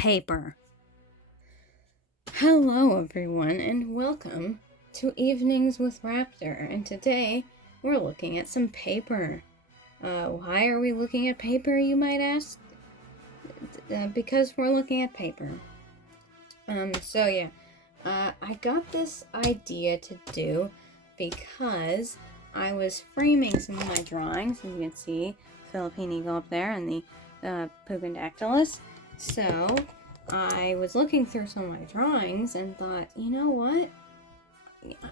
paper. Hello everyone and welcome to Evenings with Raptor, and today we're looking at some paper. Why are we looking at paper, you might ask? Because we're looking at paper. I got this idea to do because I was framing some of my drawings, as you can see, Philippine eagle up there and the Pugandactylus. So I was looking through some of my drawings and thought, you know what?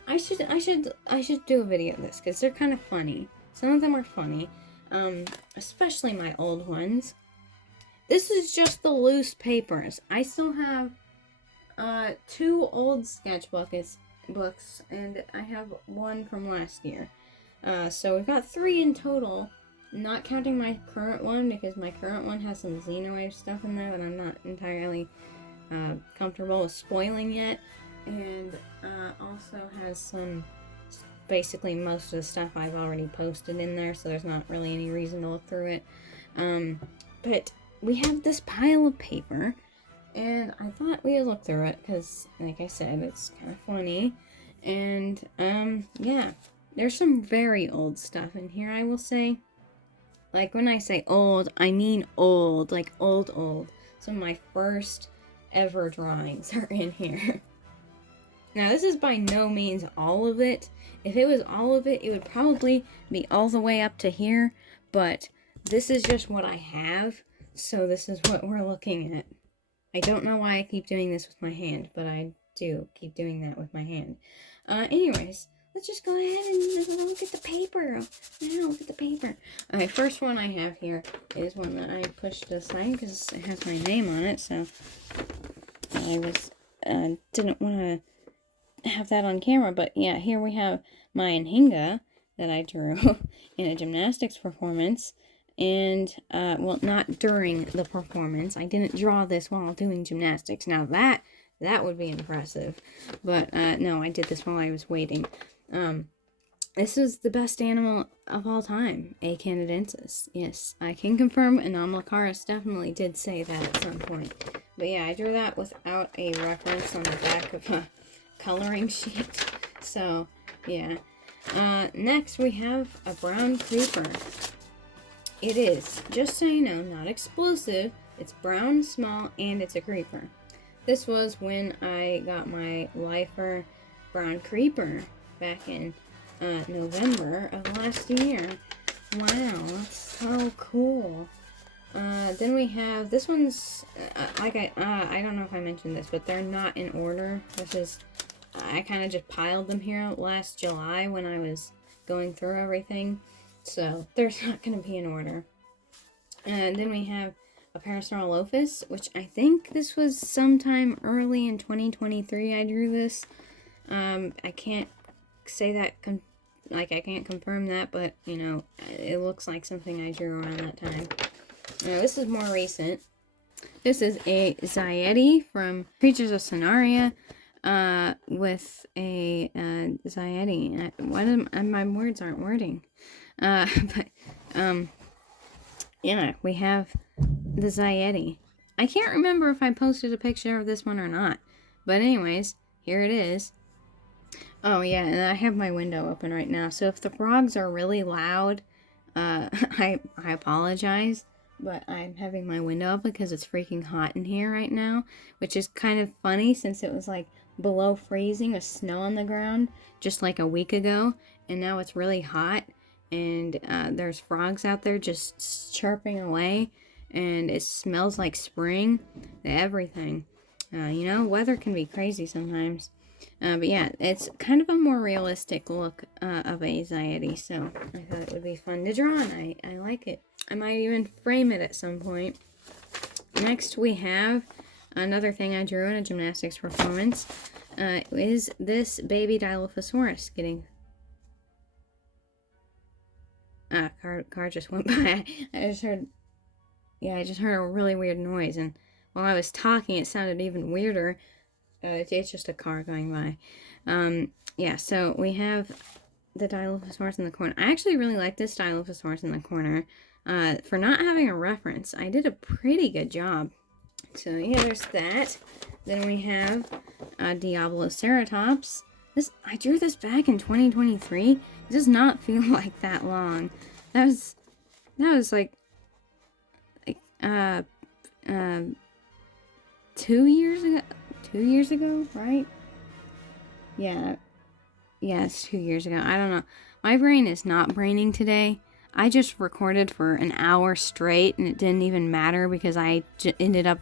I should do a video of this because they're kind of funny. Some of them are funny, especially my old ones. This is just the loose papers. I still have 2 old sketchbooks, and I have 1 from last year. So we've got 3 in total, not counting my current one, because my current one has some Xenowave stuff in there that I'm not entirely comfortable with spoiling yet, and also has some, basically most of the stuff I've already posted in there, so there's not really any reason to look through it. But we have this pile of paper, and I thought we would look through it, because, like I said, it's kind of funny, and, yeah, there's some very old stuff in here, I will say. Like, when I say old, I mean old, like old. Some of my first ever drawings are in here. Now, this is by no means all of it. If it was all of it, it would probably be all the way up to here, but this is just what I have, so this is what we're looking at. I don't know why I keep doing this with my hand, but I do keep doing that with my hand. Anyways, let's just go ahead and look at the paper. Now, look at the paper. Okay, first one I have here is one that I pushed aside because it has my name on it, so I didn't want to have that on camera, but yeah, here we have my Nhinga that I drew in a gymnastics performance. And, well, not during the performance. I didn't draw this while doing gymnastics. Now, that would be impressive. But, no, I did this while I was waiting. This is the best animal of all time, A. canadensis. Yes, I can confirm, and Amilcaris definitely did say that at some point. But, yeah, I drew that without a reference on the back of a coloring sheet. So, yeah. Next, we have a brown creeper. It is, just so you know, not explosive. It's brown, small, and it's a creeper. This was when I got my Lifer brown creeper back in November of last year. Wow, that's so cool. Then we have, this one's, I don't know if I mentioned this, but they're not in order. This is, I kind of just piled them here last July when I was going through everything. So, there's not going to be an order. And then we have a Parasaurolophus, which I think this was sometime early in 2023 I drew this. I can't say that, I can't confirm that, but, you know, it looks like something I drew around that time. Now, this is more recent. This is a Zayeti from Creatures of Sonaria, with a Zayeti. My words aren't wording. Yeah, we have the Zayeti. I can't remember if I posted a picture of this one or not. But anyways, here it is. Oh, yeah, and I have my window open right now. So if the frogs are really loud, I apologize. But I'm having my window up because it's freaking hot in here right now. Which is kind of funny since it was like below freezing with snow on the ground just like a week ago. And now it's really hot. And there's frogs out there just chirping away, and it smells like spring, everything. You know, weather can be crazy sometimes. But yeah, it's kind of a more realistic look of a Zayeti, so I thought it would be fun to draw, and I like it. I might even frame it at some point. Next, we have another thing I drew in a gymnastics performance, is this baby Dilophosaurus getting... car just went by. I just heard a really weird noise, and while I was talking, it sounded even weirder. It's just a car going by. Yeah, so we have the Dilophosaurus in the corner. I actually really like this Dilophosaurus in the corner. For not having a reference, I did a pretty good job. So yeah, there's that. Then we have Diabloceratops. I drew this back in 2023. It does not feel like that long. That was like 2 years ago. 2 years ago, right? Yeah, it's 2 years ago. I don't know. My brain is not braining today. I just recorded for an hour straight, and it didn't even matter because I ended up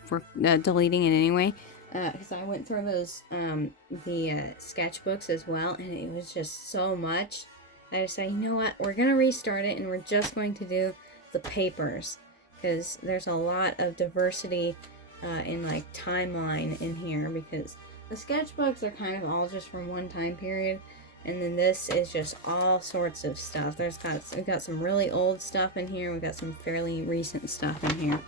deleting it anyway. Because I went through those the sketchbooks as well, and it was just so much. I decided, you know what, we're gonna restart it, and we're just going to do the papers because there's a lot of diversity in like timeline in here, because the sketchbooks are kind of all just from one time period. And then this is just all sorts of stuff. We've got some really old stuff in here. We've got some fairly recent stuff in here.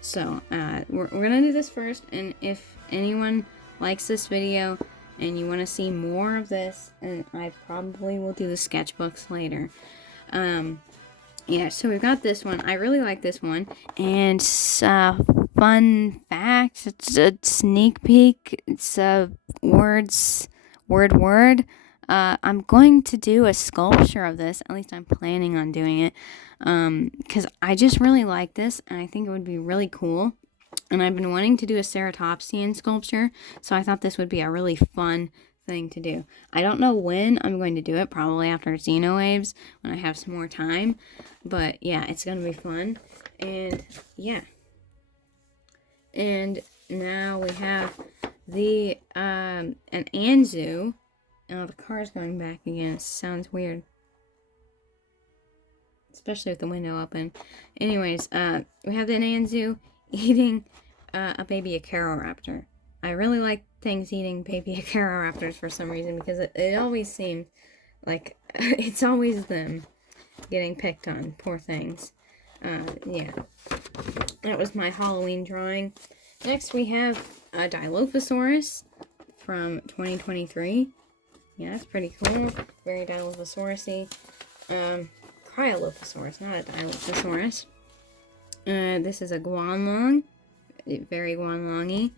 So we're going to do this first. And if anyone likes this video and you want to see more of this, and I probably will do the sketchbooks later. Yeah, so we've got this one. I really like this one. And fun fact, it's a sneak peek. It's word. I'm going to do a sculpture of this. At least I'm planning on doing it. Because I just really like this, and I think it would be really cool. And I've been wanting to do a ceratopsian sculpture, so I thought this would be a really fun thing to do. I don't know when I'm going to do it, probably after Xenowaves, when I have some more time. But yeah, it's going to be fun. And yeah. And now we have the an Anzu. Oh, the car's going back again. It sounds weird. Especially with the window open. Anyways, we have the Anzu eating a baby Acaroraptor. I really like things eating baby Acaroraptors for some reason, because it always seems like it's always them getting picked on. Poor things. Yeah. That was my Halloween drawing. Next we have a Dilophosaurus from 2023. Yeah, that's pretty cool. Very Dilophosaurus-y. Cryolophosaurus, not a Dilophosaurus. This is a Guanlong. Very Guanlong-y.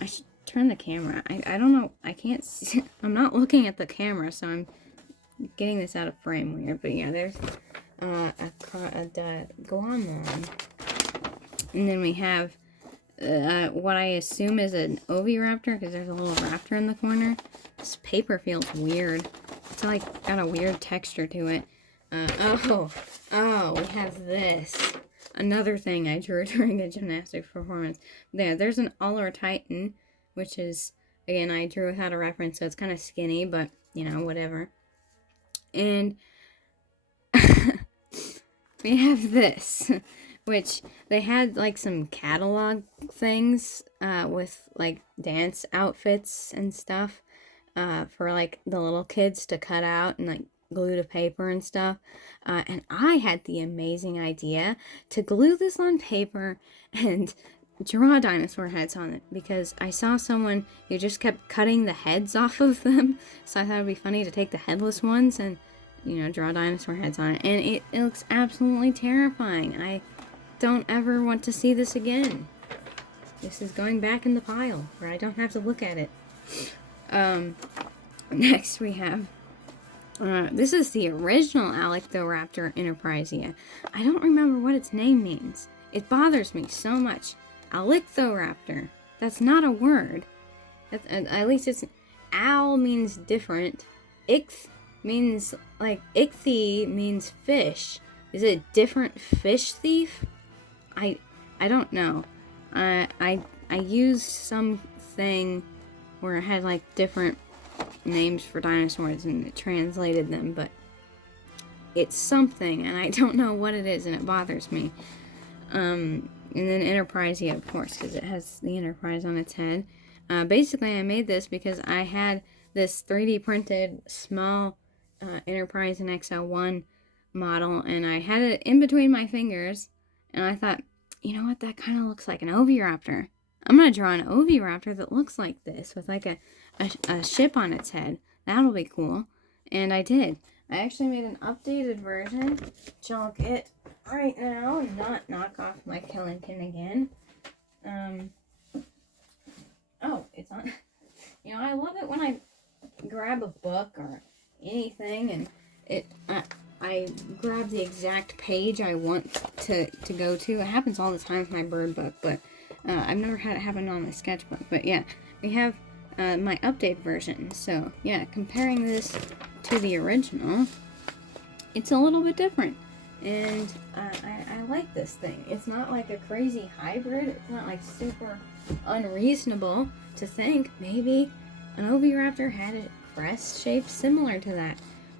I should turn the camera. I don't know. I can't see. I'm not looking at the camera, so I'm getting this out of frame weird. But yeah, there's a Guanlong. And then we have what I assume is an Oviraptor, because there's a little raptor in the corner. This paper feels weird. It's like got a weird texture to it. Oh, we have this. Another thing I drew during a gymnastics performance. There's an Allor Titan, which is, again, I drew without a reference, so it's kind of skinny, but, you know, whatever. And we have this, which they had, like, some catalog things with, like, dance outfits and stuff for, like, the little kids to cut out and, like, glue to paper and stuff. And I had the amazing idea to glue this on paper and draw dinosaur heads on it, because I saw someone who just kept cutting the heads off of them. So I thought it'd be funny to take the headless ones and, you know, draw dinosaur heads on it. And it looks absolutely terrifying. I don't ever want to see this again. This is going back in the pile where I don't have to look at it. Next we have this is the original Alectoraptor enterprisea. I don't remember what its name means. It bothers me so much. Alectoraptor. That's not a word. At least it's... Al means different. Ichth means... Like, ichthy means fish. Is it different fish thief? I don't know. I used something where it had, like, different names for dinosaurs and it translated them, but it's something and I don't know what it is and it bothers me. And then Enterprisea, of course, because it has the Enterprise on its head. Basically I made this because I had this 3D printed small Enterprise in XL1 model, and I had it in between my fingers, and I thought, you know what, that kind of looks like an Oviraptor. I'm going to draw an Oviraptor that looks like this, with like a ship on its head. That'll be cool. And I did. I actually made an updated version, which I'll get right now and not knock off my Kellenkin again. love it when I grab a book or anything and I grab the exact page I want to go to. It happens all the time with my bird book, but I've never had it happen on my sketchbook. But yeah, we have my update version. So yeah, comparing this to the original, it's a little bit different. And I like this thing. It's not like a crazy hybrid. It's not like super unreasonable to think maybe an oviraptor had a crest shape similar to that.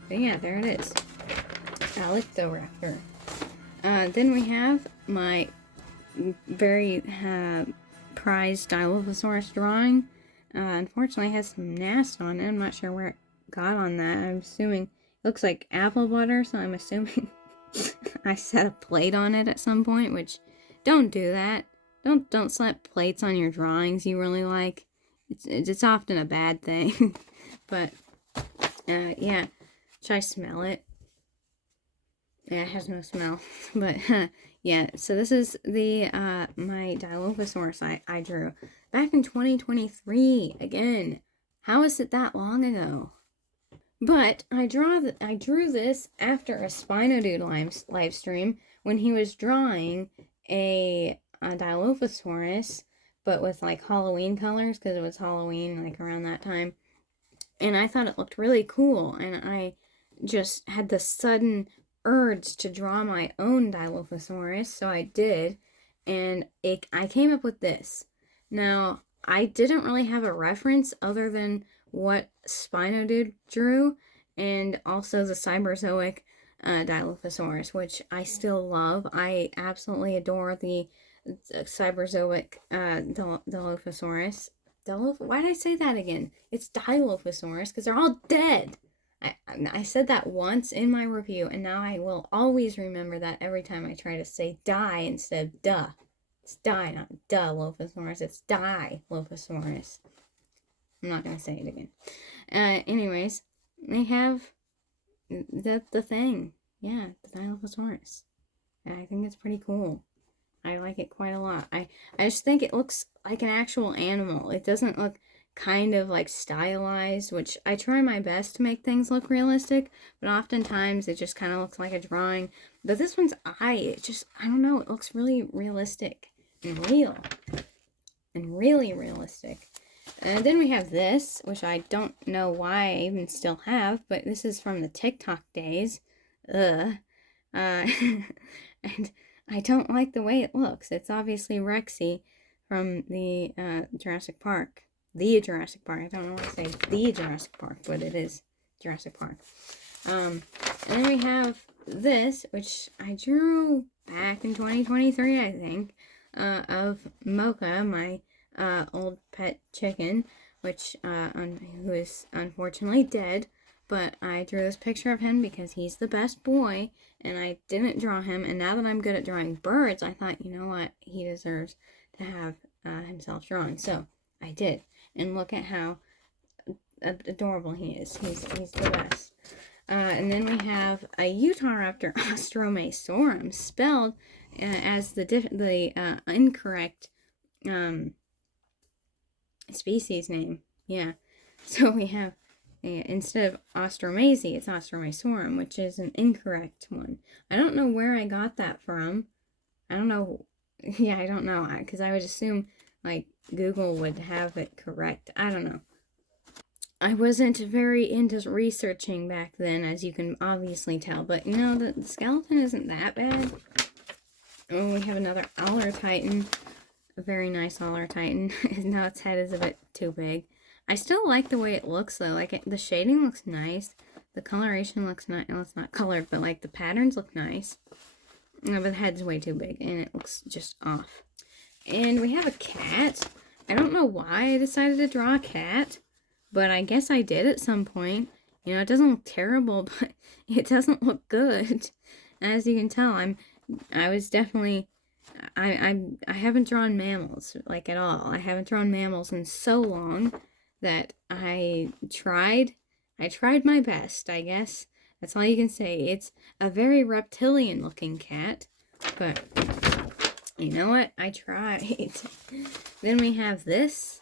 But yeah, there it is. Alictoraptor. Then we have my very prized Dilophosaurus drawing. Unfortunately, it has some nast on it. I'm not sure where it got on that. I'm assuming it looks like apple butter, so I'm assuming I set a plate on it at some point, which don't do that. Don't slap plates on your drawings you really like. It's often a bad thing. But yeah, should I smell it? Yeah, it has no smell. But yeah, so this is the my Dilophosaurus I drew back in 2023. Again, how is it that long ago? But I drew this after a Spinodude live stream when he was drawing a Dilophosaurus, but with like Halloween colors because it was Halloween like around that time. And I thought it looked really cool, and I just had the sudden urge to draw my own Dilophosaurus, so I did, and I came up with this. Now, I didn't really have a reference other than what Spinodude drew, and also the Cyberzoic Dilophosaurus, which I still love. I absolutely adore the Cyberzoic Dilophosaurus. Why did I say that again? It's Dilophosaurus because they're all dead. I said that once in my review, and now I will always remember that every time I try to say die instead of duh. It's die, not Dilophosaurus. It's Dilophosaurus. I'm not going to say it again. Anyways, they have the thing. Yeah, the Dilophosaurus. I think it's pretty cool. I like it quite a lot. I just think it looks like an actual animal. It doesn't look kind of like stylized, which I try my best to make things look realistic, but oftentimes it just kind of looks like a drawing. But this one's eye, I don't know, it looks really realistic and real and really realistic. And then we have this, which I don't know why I even still have, but this is from the TikTok days. And I don't like the way it looks. It's obviously Rexy from the Jurassic Park. The Jurassic Park. I don't know why I say the Jurassic Park, but it is Jurassic Park. And then we have this, which I drew back in 2023, I think, of Mocha, my old pet chicken, which who is unfortunately dead. But I drew this picture of him because he's the best boy, and I didn't draw him. And now that I'm good at drawing birds, I thought, you know what, he deserves to have himself drawn. So I did. And look at how adorable he is. He's the best. And then we have a Utahraptor Ostromaesorum, spelled as the incorrect species name. Yeah. So we have, instead of Ostromaesi, it's Ostromaesorum, which is an incorrect one. I don't know where I got that from. I don't know. Yeah, I don't know. Because I would assume, like, Google would have it correct. I don't know. I wasn't very into researching back then, as you can obviously tell. But, you know, the skeleton isn't that bad. Oh, we have another Aller Titan. A very nice Aller Titan. Now its head is a bit too big. I still like the way it looks, though. Like, the shading looks nice. The coloration looks nice. Well, it's not colored, but, like, the patterns look nice. But the head's way too big, and it looks just off. And we have a cat. I don't know why I decided to draw a cat, but I guess I did at some point. You know, it doesn't look terrible, but it doesn't look good. As you can tell, I was definitely, I haven't drawn mammals, like, at all. I haven't drawn mammals in so long that I tried my best, I guess. That's all you can say. It's a very reptilian-looking cat, but you know what? I tried. Then we have this.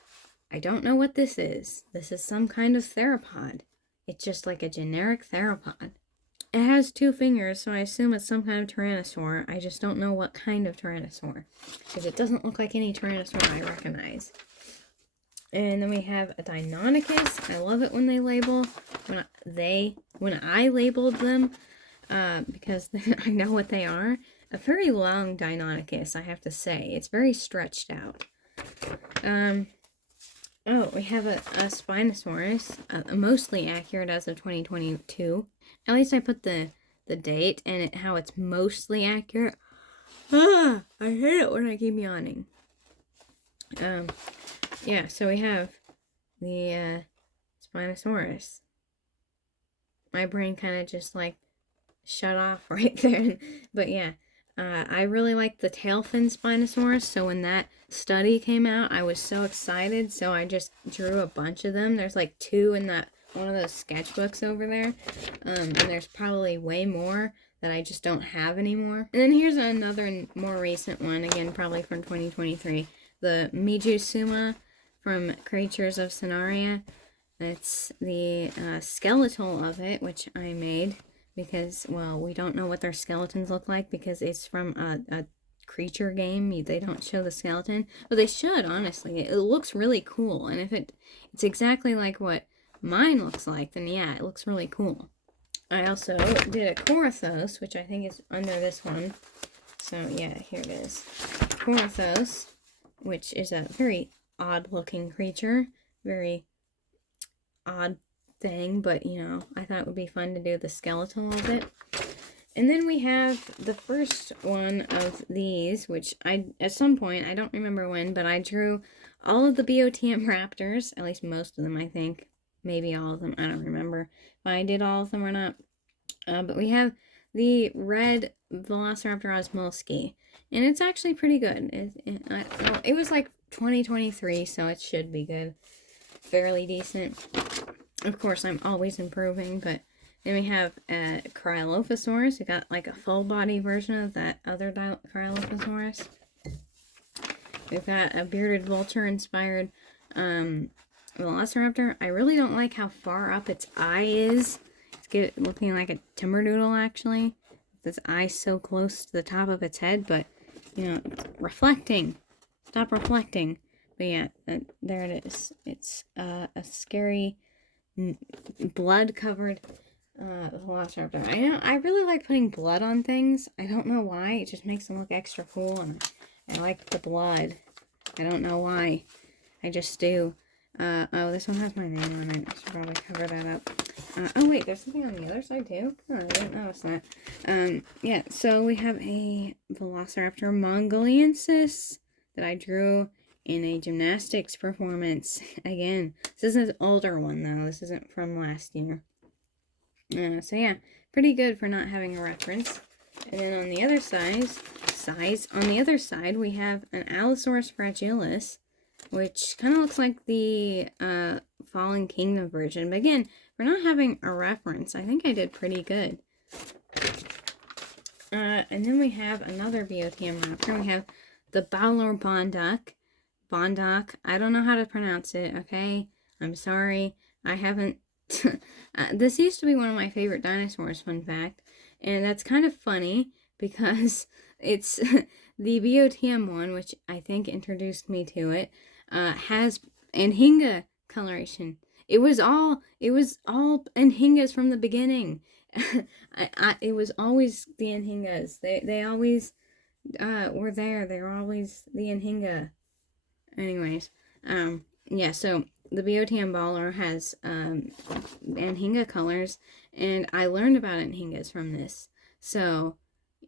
I don't know what this is. This is some kind of theropod. It's just like a generic theropod. It has 2 fingers, so I assume it's some kind of tyrannosaur. I just don't know what kind of tyrannosaur, because it doesn't look like any tyrannosaur I recognize. And then we have a Deinonychus. I love it when they label, when I labeled them, because I know what they are. A very long Deinonychus, I have to say. It's very stretched out. Oh, we have a Spinosaurus, mostly accurate as of 2022. At least I put the date and how it's mostly accurate. I hate it when I keep yawning. Yeah, so we have the Spinosaurus. My brain kind of just like shut off right there. But yeah, I really like the tail fin Spinosaurus, so when that study came out, I was so excited, so I just drew a bunch of them. There's like 2 in that one of those sketchbooks over there, and there's probably way more that I just don't have anymore. And then here's another more recent one, again probably from 2023, the Mijusuma from Creatures of Sonaria. It's the skeletal of it, which I made because, well, we don't know what their skeletons look like because it's from a creature game. They don't show the skeleton, but they should, honestly. It looks really cool, and if it's exactly like what mine looks like, then yeah, it looks really cool. I also did a Corythos, which I think is under this one. So yeah, here it is. Corythos, which is a very odd-looking creature. Very odd thing, but you know, I thought it would be fun to do the skeletal of it. And then we have the first one of these, which at some point, I don't remember when, but I drew all of the BOTM raptors, at least most of them, I think. Maybe all of them, I don't remember if I did all of them or not. But we have the red Velociraptor osmolski, and it's actually pretty good. It was like 2023, so it should be good. Fairly decent. Of course, I'm always improving, but then we have a Cryolophosaurus. We got like a full body version of that other Cryolophosaurus. We've got a bearded vulture inspired Velociraptor. I really don't like how far up its eye is. It's looking like a timberdoodle, actually. This eye so close to the top of its head, but, you know, it's reflecting. Stop reflecting. But yeah, there it is. It's a scary, blood-covered Velociraptor. I really like putting blood on things. I don't know why. It just makes them look extra cool, and I like the blood. I don't know why. I just do. Oh, this one has my name on it. I should probably cover that up. Oh, wait, there's something on the other side, too? Oh, I didn't notice that. Yeah, so we have a Velociraptor mongoliensis that I drew in a gymnastics performance. Again, this is an older one, though. This isn't from last year. So, yeah, pretty good for not having a reference. And then on the other side, we have an Allosaurus fragilis, which kind of looks like the Fallen Kingdom version. But again, for not having a reference, I think I did pretty good. And then we have another BOTM raptor. We have the Balor Bondoc. Bondoc. I don't know how to pronounce it, okay? I'm sorry. I haven't... this used to be one of my favorite dinosaurs, fun fact. And that's kind of funny because it's the BOTM one, which I think introduced me to it, has Anhinga coloration. It was all Anhingas from the beginning. It was always the Anhingas. They always were there. They were always the Anhinga. Anyways, yeah, so the BOTM Baller has Anhinga colors, and I learned about Anhingas from this. So,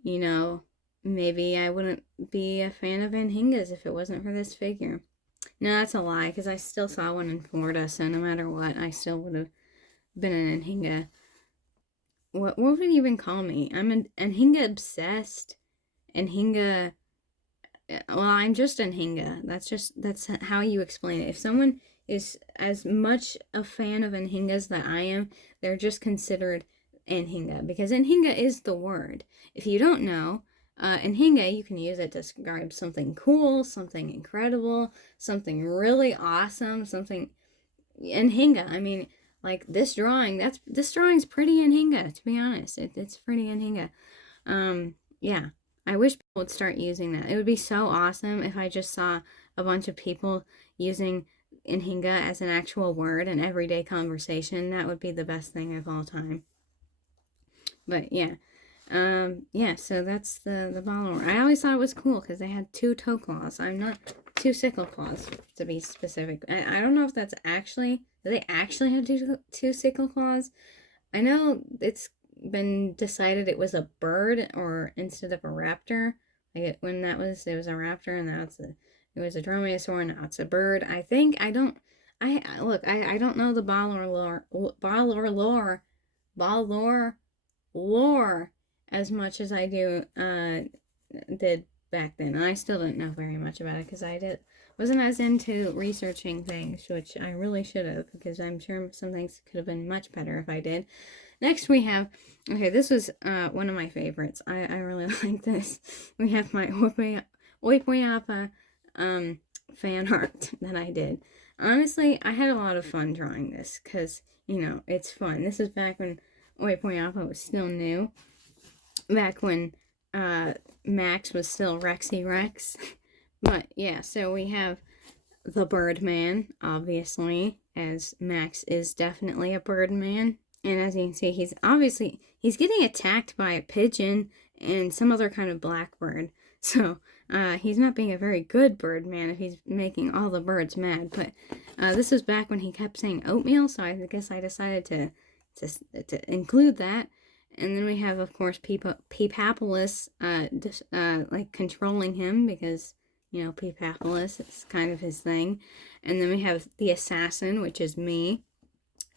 you know, maybe I wouldn't be a fan of Anhingas if it wasn't for this figure. No, that's a lie, because I still saw one in Florida, so no matter what, I still would have been an Anhinga. What would you even call me? I'm an Anhinga obsessed. Anhinga... Well, I'm just Anhinga. That's how you explain it. If someone is as much a fan of Anhingas that I am, they're just considered Anhinga, because Anhinga is the word. If you don't know, In Hinga, you can use it to describe something cool, something incredible, something really awesome, something in Hinga. I mean, like this drawing's pretty in Hinga, to be honest. It's pretty in Hinga. Yeah. I wish people would start using that. It would be so awesome if I just saw a bunch of people using Inhinga as an actual word in everyday conversation. That would be the best thing of all time. But yeah. Yeah, so that's the Balor. I always thought it was cool because they had 2 toe claws. I'm not 2 sickle claws, to be specific. I don't know if that's actually, do they actually have two sickle claws? I know it's been decided it was a bird or instead of a raptor. Like when it was a raptor, and now it was a dromaeosaur, now it's a bird. I think I don't know the lore as much as I did back then. And I still didn't know very much about it because wasn't as into researching things, which I really should have, because I'm sure some things could have been much better if I did. Next we have, okay, this was one of my favorites. I really like this. We have my Oipoyapa fan art that I did. Honestly, I had a lot of fun drawing this because, it's fun. This is back when Oipoyapa was still new. Back when Max was still Rexy Rex. But yeah, so we have the Birdman, obviously, as Max is definitely a Birdman. And as you can see, he's getting attacked by a pigeon and some other kind of blackbird. So he's not being a very good Birdman if he's making all the birds mad. But this was back when he kept saying oatmeal, so I guess I decided to include that. And then we have, of course, Peepapolis, like controlling him because, Peepapolis, it's kind of his thing. And then we have the assassin, which is me,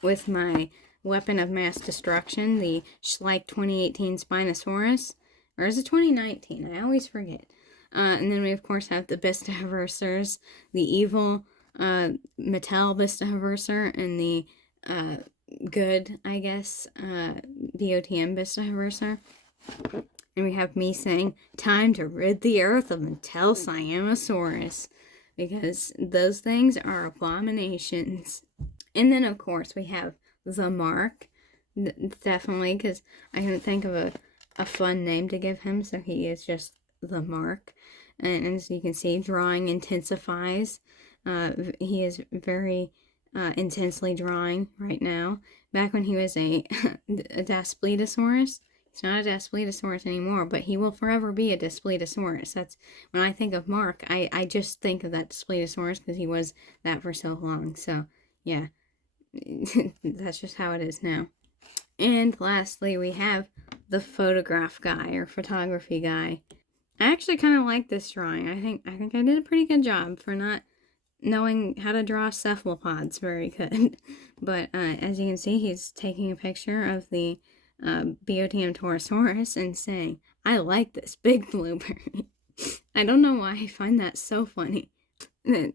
with my weapon of mass destruction, the Schleich 2018 Spinosaurus. Or is it 2019? I always forget. And then we, of course, have the Bistaversers, the evil Mattel Bistaverser, and the good, I guess, BOTM Bistaverser. And we have me saying, time to rid the earth of Mattel Cyanosaurus, because those things are abominations. And then, of course, we have the Mark, definitely, because I couldn't think of a fun name to give him, so he is just the Mark. And as you can see, drawing intensifies. He is very intensely drawing right now. Back when he was a Daspletosaurus, he's not a Daspletosaurus anymore, but he will forever be a Daspletosaurus. That's when I think of Mark, I just think of that Daspletosaurus because he was that for so long. So yeah, that's just how it is now. And lastly, we have the photograph guy or photography guy. I actually kind of like this drawing. I think I did a pretty good job for not knowing how to draw cephalopods very good. But as you can see, he's taking a picture of the BOTM Torosaurus and saying, I like this big blueberry. I don't know why I find that so funny. Dino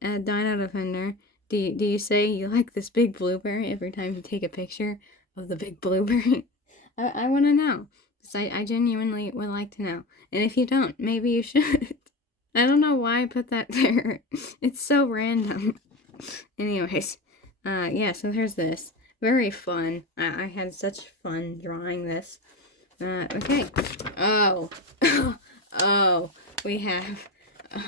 Defender, do you say you like this big blueberry every time you take a picture of the big blueberry? I want to know. Because I genuinely would like to know. And if you don't, maybe you should. I don't know why I put that there. It's so random. Anyways, yeah, so there's this. Very fun. I had such fun drawing this. Okay. Oh. We have...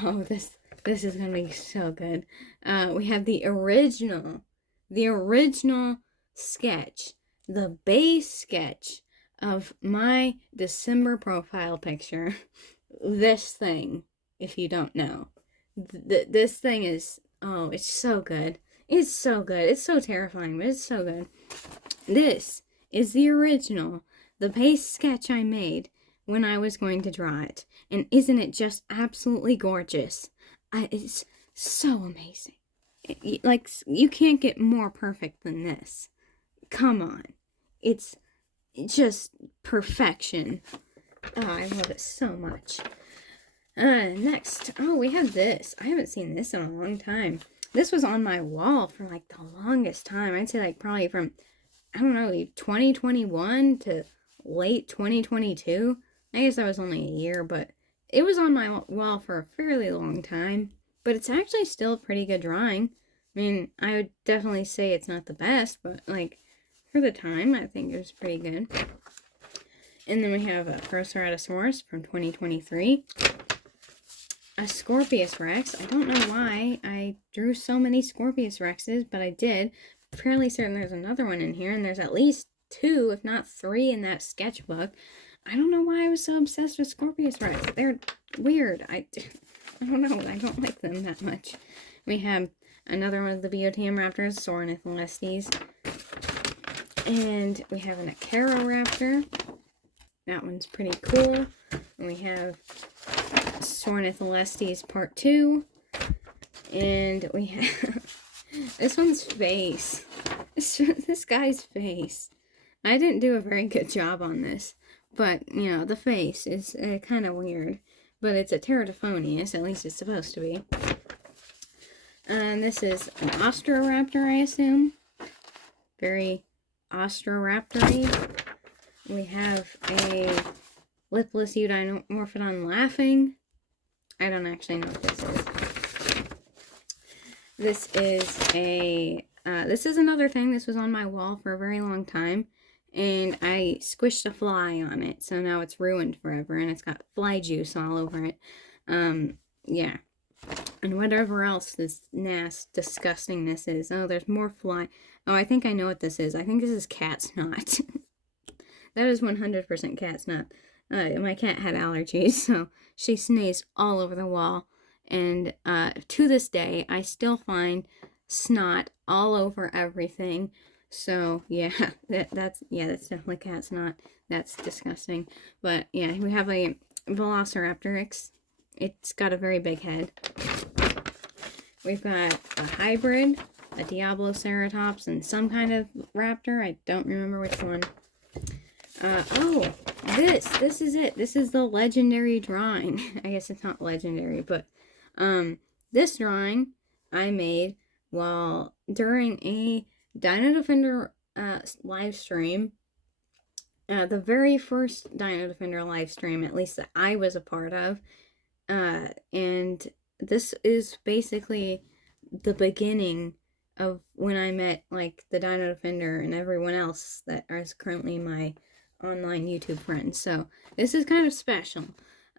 Oh, this is going to be so good. We have the original sketch. The base sketch of my December profile picture. This thing, if you don't know. This thing is, it's so good. It's so good. It's so terrifying, but it's so good. This is the original, the base sketch I made when I was going to draw it. And isn't it just absolutely gorgeous? It's so amazing. Like, you can't get more perfect than this. Come on. It's just perfection. Oh, I love it so much. Next. Oh, we have this. I haven't seen this in a long time. This was on my wall for like the longest time. I'd say like probably from, I don't know, 2021 to late 2022. I guess that was only a year, but it was on my wall for a fairly long time. But it's actually still a pretty good drawing. I mean, I would definitely say it's not the best, but like for the time, I think it was pretty good. And then we have a Proceratosaurus from 2023. A Scorpius Rex. I don't know why I drew so many Scorpius Rexes, but I did. I'm fairly certain there's another one in here, and there's at least 2, if not 3, in that sketchbook. I don't know why I was so obsessed with Scorpius Rex. They're weird. I don't know. I don't like them that much. We have another one of the Biotium raptors, Sornitholestes. And we have an Acaroraptor. That one's pretty cool. And we have Sornitholestes Part 2. And we have this one's face. This guy's face. I didn't do a very good job on this. But, you know, the face is kind of weird. But it's a Teratophonius, at least it's supposed to be. And this is an Ostroraptor, I assume. Very Ostroraptor-y. We have a Lipless Eudinomorphodon Laughing. I don't actually know what this is. This is a, this is another thing. This was on my wall for a very long time. And I squished a fly on it, so now it's ruined forever, and it's got fly juice all over it. Yeah. And whatever else this disgustingness is. Oh, there's more fly. Oh, I think I know what this is. I think this is cat snot. That is 100% cat snot. My cat had allergies, so she sneezed all over the wall. And to this day, I still find snot all over everything. So yeah, that's definitely cat snot. That's disgusting. But yeah, we have a Velociraptor. It's got a very big head. We've got a hybrid, a Diabloceratops, and some kind of raptor. I don't remember which one. Oh, this is it. This is the legendary drawing. I guess it's not legendary, but this drawing I made while during a Dino Defender live stream. The very first Dino Defender live stream, at least that I was a part of. And this is basically the beginning of when I met, like, the Dino Defender and everyone else that is currently my online YouTube friends. So, this is kind of special.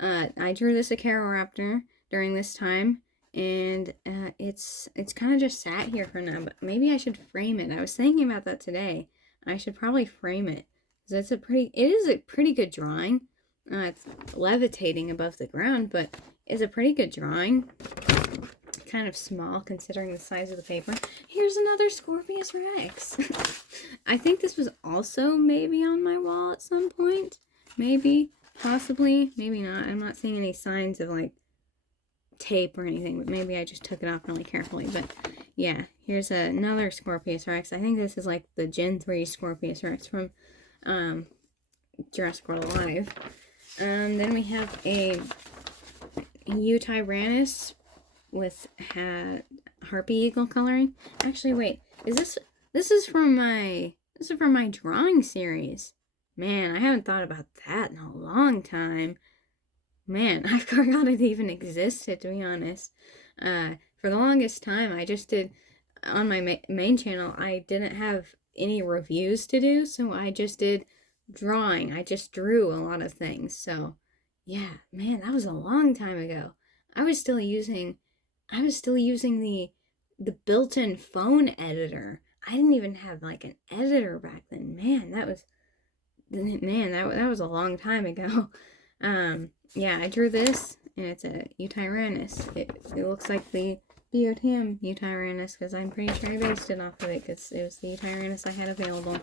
I drew this Acaroraptor during this time, and it's kind of just sat here for now, but maybe I should frame it. I was thinking about that today. I should probably frame it, because it is a pretty good drawing. It's levitating above the ground, but it's a pretty good drawing. Kind of small considering the size of the paper. Here's another Scorpius Rex. I think this was also maybe on my wall at some point. Maybe, possibly, maybe not. I'm not seeing any signs of like tape or anything, but maybe I just took it off really carefully. But yeah, here's another Scorpius Rex. I think this is like the Gen 3 Scorpius Rex from Jurassic World Alive. Then we have a Eutyrannus with harpy eagle coloring. Actually, wait, this is from my drawing series. Man, I haven't thought about that in a long time. Man, I forgot it even existed, to be honest. For the longest time, I just did on my main channel. I didn't have any reviews to do, so I just did drawing. I just drew a lot of things. So yeah, man, that was a long time ago. I was still using the built-in phone editor. I didn't even have like an editor back then. Man, that was a long time ago. Yeah, I drew this, and it's a Eutyrannus. It looks like the Biotium Eutyrannus, because I'm pretty sure I based it off of it, because it was the Eutyrannus I had available.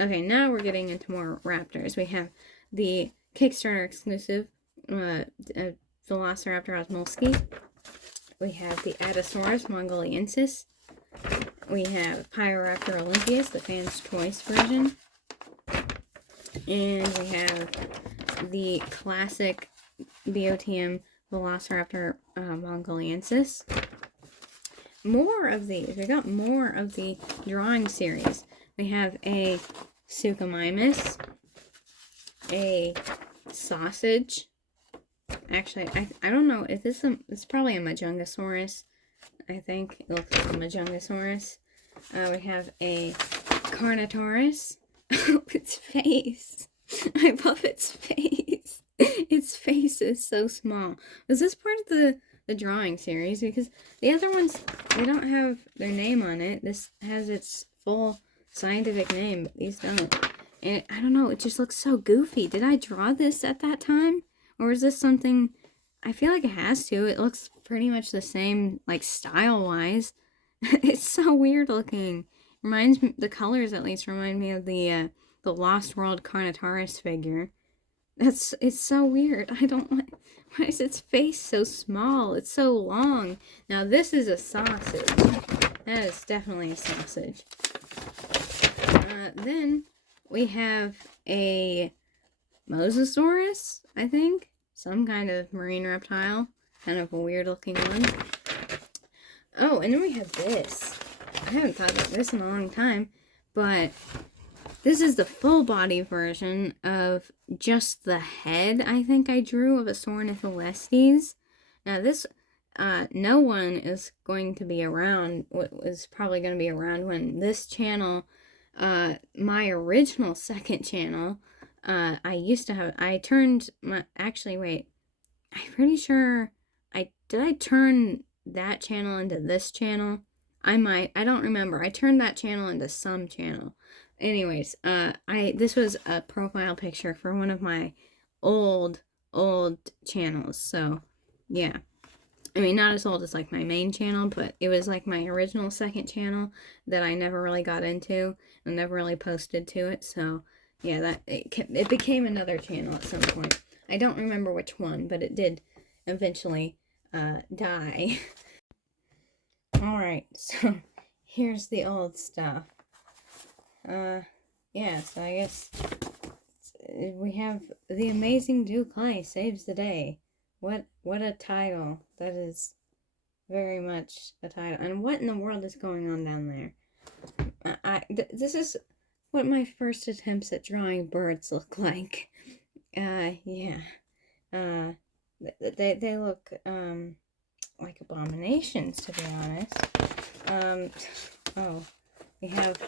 Okay, now we're getting into more raptors. We have the Kickstarter exclusive Velociraptor osmolski. We have the Adasaurus mongoliensis. We have Pyroraptor olympius, the Fan's Choice version. And we have the classic Biotium Velociraptor mongoliensis. More of these. We got more of the drawing series. We have a Suchomimus, a sausage. Actually, I don't know. Is this it's probably a Majungasaurus. I think it looks like a Majungasaurus. We have a Carnotaurus. Oh, its face. I love its face. Its face is so small. Was this part of the drawing series? Because the other ones, they don't have their name on it. This has its full scientific name, but these don't. And I don't know, it just looks so goofy. Did I draw this at that time? Or is this something... I feel like it has to. It looks pretty much the same, like, style-wise. It's so weird looking. Reminds me, the colors at least remind me of the Lost World Carnotaurus figure. It's so weird. I don't like... Why is its face so small? It's so long. Now, this is a sausage. That is definitely a sausage. Then we have a Mosasaurus, I think. Some kind of marine reptile. Kind of a weird looking one. Oh, and then we have this. I haven't thought about this in a long time, but this is the full body version of just the head, I think I drew, of a Sornitholestes. Now this, no one is going to be around, was probably going to be around when this channel, my original second channel, I turned my, actually, wait, I'm pretty sure, did I turn that channel into this channel? I don't remember. I turned that channel into some channel. Anyways, this was a profile picture for one of my old channels, so, yeah. I mean, not as old as, like, my main channel, but it was, like, my original second channel that I never really got into and never really posted to it, so, yeah, it became another channel at some point. I don't remember which one, but it did eventually, die. Alright, so, here's the old stuff. Yeah, so I guess we have The Amazing Clay Saves the Day. What a title. That is very much a title. And what in the world is going on down there? This is what my first attempts at drawing birds look like. Yeah. They look, like abominations, to be honest. Oh, we have...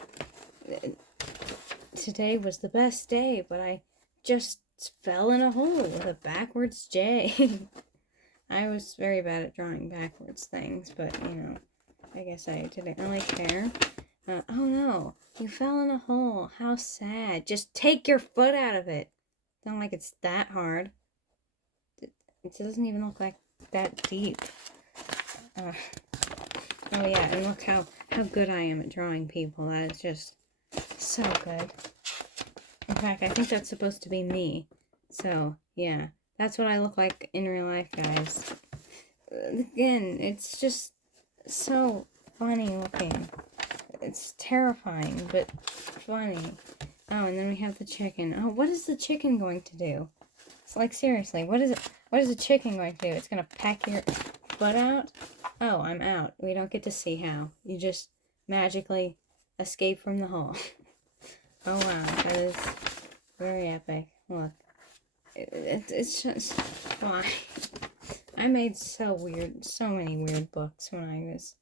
Today was the best day, but I just fell in a hole with a backwards J. I was very bad at drawing backwards things, but, you know, I guess I didn't really care. Oh no, you fell in a hole. How sad. Just take your foot out of it. It's not like it's that hard. It doesn't even look like that deep. Oh yeah, and look how good I am at drawing people. That is just so good. In fact, I think that's supposed to be me. So, yeah. That's what I look like in real life, guys. Again, it's just so funny looking. It's terrifying, but funny. Oh, and then we have the chicken. Oh, what is the chicken going to do? It's like, seriously, what is the chicken going to do? It's going to peck your foot out? Oh, I'm out. We don't get to see how. You just magically escape from the hole. Oh, wow. That is very epic. Look. It's just why I made so many weird books when I was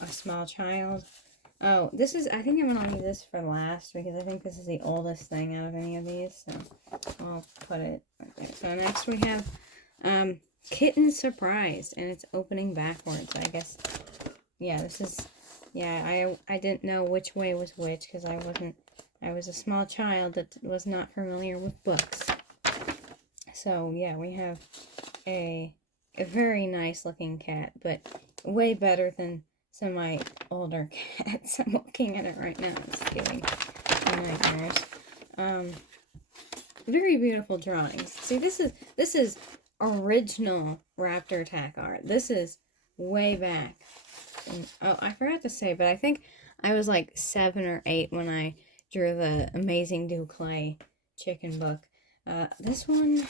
a small child. Oh, this is, I think I'm gonna leave this for last because I think this is the oldest thing out of any of these, so I'll put it right there. So next we have Kitten Surprise, and it's opening backwards. I guess, yeah, this is, yeah, I didn't know which way was which because I was a small child that was not familiar with books. So, yeah, we have a very nice looking cat, but way better than some of my older cats. I'm looking at it right now. It's giving me nightmares. Very beautiful drawings. See, this is original Raptor Attack art. This is way back. And, oh, I forgot to say, but I think I was like 7 or 8 when I drew the Amazing Clay chicken book. This one,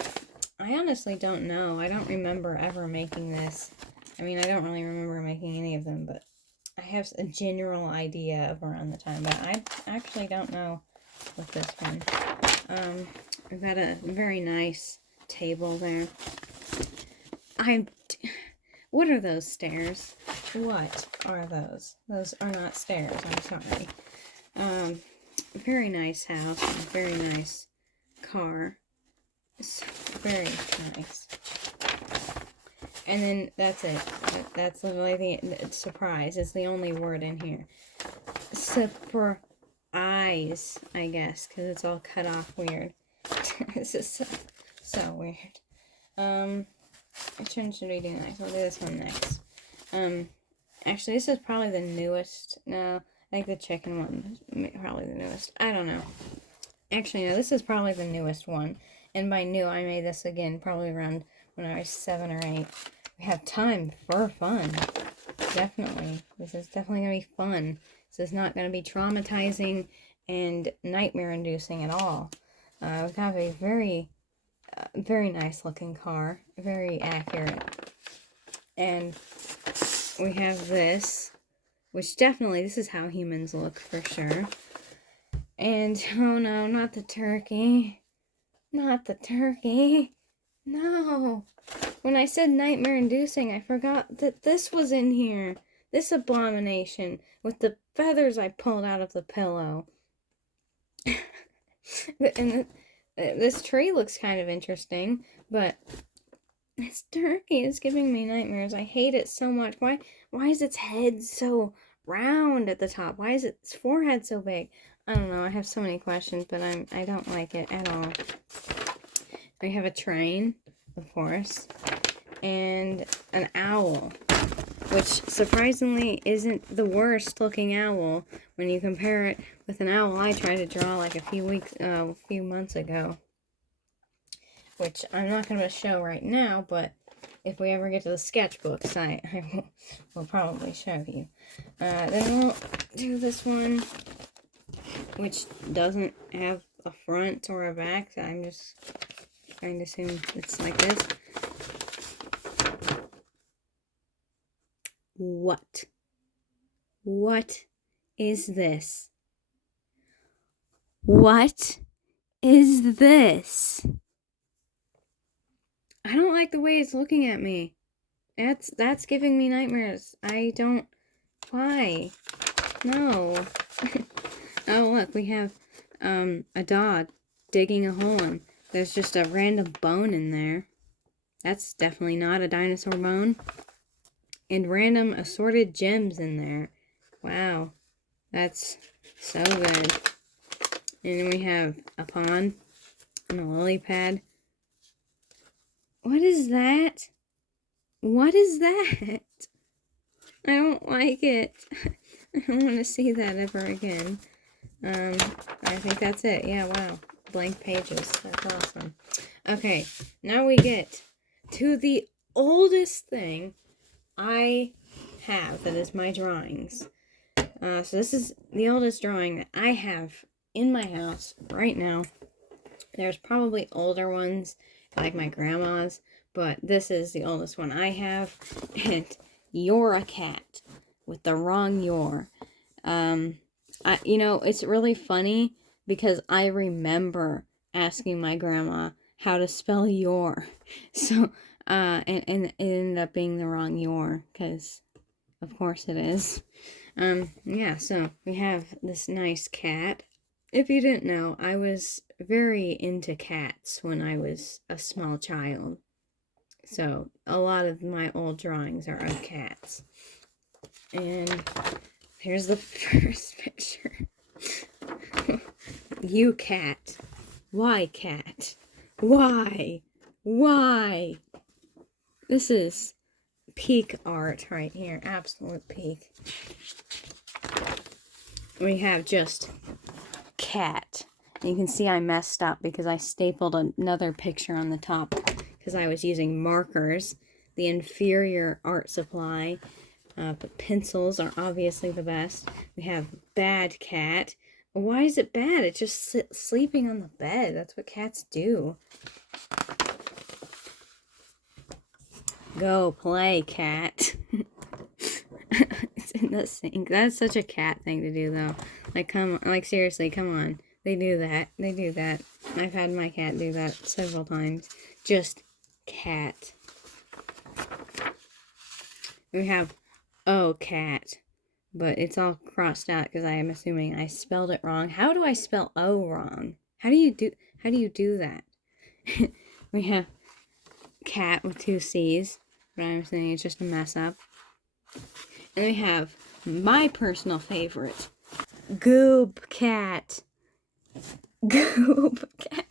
I honestly don't know. I don't remember ever making this. I mean, I don't really remember making any of them, but I have a general idea of around the time, but I actually don't know with this one. We've got a very nice table there. What are those stairs? What are those? Those are not stairs, I'm sorry. Very nice house, very nice car. It's very nice. And then that's it. That's literally the surprise. It's the only word in here. Surprise, I guess, because it's all cut off weird. This is so weird. Which one should we do next? We'll do this one next. Actually, this is probably the newest. No, I think the chicken one is probably the newest. I don't know. Actually, no, this is probably the newest one. And by new, I made this again probably around when I was 7 or 8. We have time for fun. Definitely. This is definitely going to be fun. This is not going to be traumatizing and nightmare-inducing at all. We've got a very, very nice looking car. Very accurate. And we have this, which definitely, this is how humans look for sure. And, oh no, not the turkey. Not the turkey. No. When I said nightmare-inducing, I forgot that this was in here. This abomination with the feathers I pulled out of the pillow. And this tree looks kind of interesting, but this turkey is giving me nightmares. I hate it so much. Why is its head so round at the top? Why is its forehead so big? I don't know. I have so many questions, but I don't like it at all. We have a train, of course, and an owl, which surprisingly isn't the worst looking owl when you compare it with an owl I tried to draw like a few months ago, which I'm not going to show right now, but if we ever get to the sketchbooks, I will probably show you. Then we'll do this one, which doesn't have a front or a back. I'm just trying to assume it's like this. What? What is this? What is this? I don't like the way it's looking at me. That's giving me nightmares. I don't... Why? No. Oh, look, we have a dog digging a hole in. There's just a random bone in there. That's definitely not a dinosaur bone. And random assorted gems in there. Wow. That's so good. And then we have a pond and a lily pad. What is that? What is that? I don't like it. I don't want to see that ever again. I think that's it. Yeah, wow. Blank pages. That's awesome. Okay, now we get to the oldest thing I have that is my drawings. So this is the oldest drawing that I have in my house right now. There's probably older ones, like my grandma's, but this is the oldest one I have. And you're a cat with the wrong you're. You know, it's really funny because I remember asking my grandma how to spell your. So, and it ended up being the wrong your, because of course it is. Yeah, so we have this nice cat. If you didn't know, I was very into cats when I was a small child. So, a lot of my old drawings are of cats. And here's the first picture. You cat. Why cat? Why? Why? This is peak art right here. Absolute peak. We have just cat. And you can see I messed up because I stapled another picture on the top because I was using markers. The inferior art supply. But pencils are obviously the best. We have bad cat. Why is it bad? It's just sleeping on the bed. That's what cats do. Go play, cat. It's in the sink. That's such a cat thing to do, though. Like, seriously, come on. They do that. They do that. I've had my cat do that several times. Just cat. We have oh cat, but it's all crossed out because I am assuming I spelled it wrong. How do I spell O wrong? How do you do that? We have cat with 2 C's, but I'm saying it's just a mess up. And we have my personal favorite, Goob Cat. Goob Cat.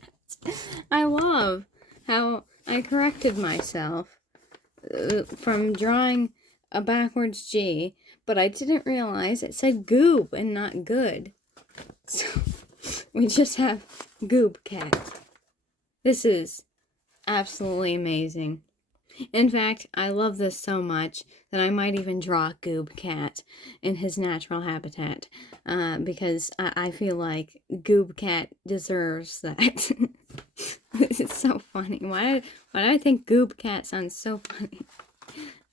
I love how I corrected myself from drawing a backwards G, but I didn't realize it said goob and not good. So we just have Goob Cat. This is absolutely amazing. In fact, I love this so much that I might even draw Goob Cat in his natural habitat, because I feel like Goob Cat deserves that. This is so funny. Why do I think Goob Cat sounds so funny?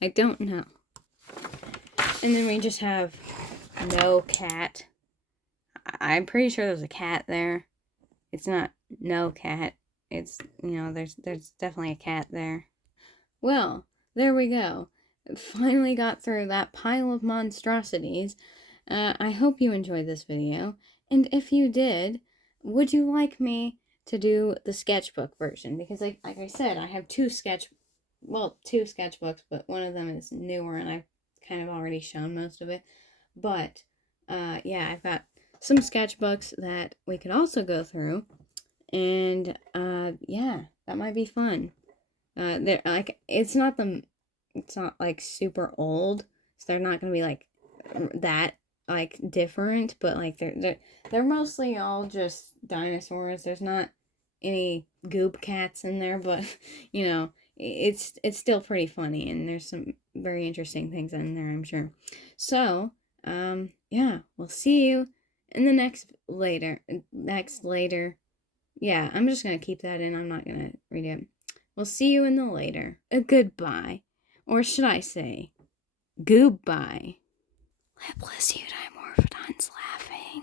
I don't know. And then we just have no cat. I'm pretty sure there's a cat there. It's not no cat. It's, there's definitely a cat there. Well, there we go. Finally got through that pile of monstrosities. I hope you enjoyed this video. And if you did, would you like me to do the sketchbook version? Because like I said, I have two sketchbooks, but one of them is newer and I've kind of already shown most of it. But yeah, I've got some sketchbooks that we could also go through. And yeah, that might be fun. They're like it's not like super old, so they're not gonna be like that like different, but like they're mostly all just dinosaurs. There's not any goop cats in there, but it's still pretty funny, and there's some very interesting things in there, I'm sure. So yeah, we'll see you in the next later. Yeah, I'm just gonna keep that in. I'm not gonna read it. We'll see you in the later. A goodbye. Or should I say, goodbye. Lipless Eudimorphodon's laughing.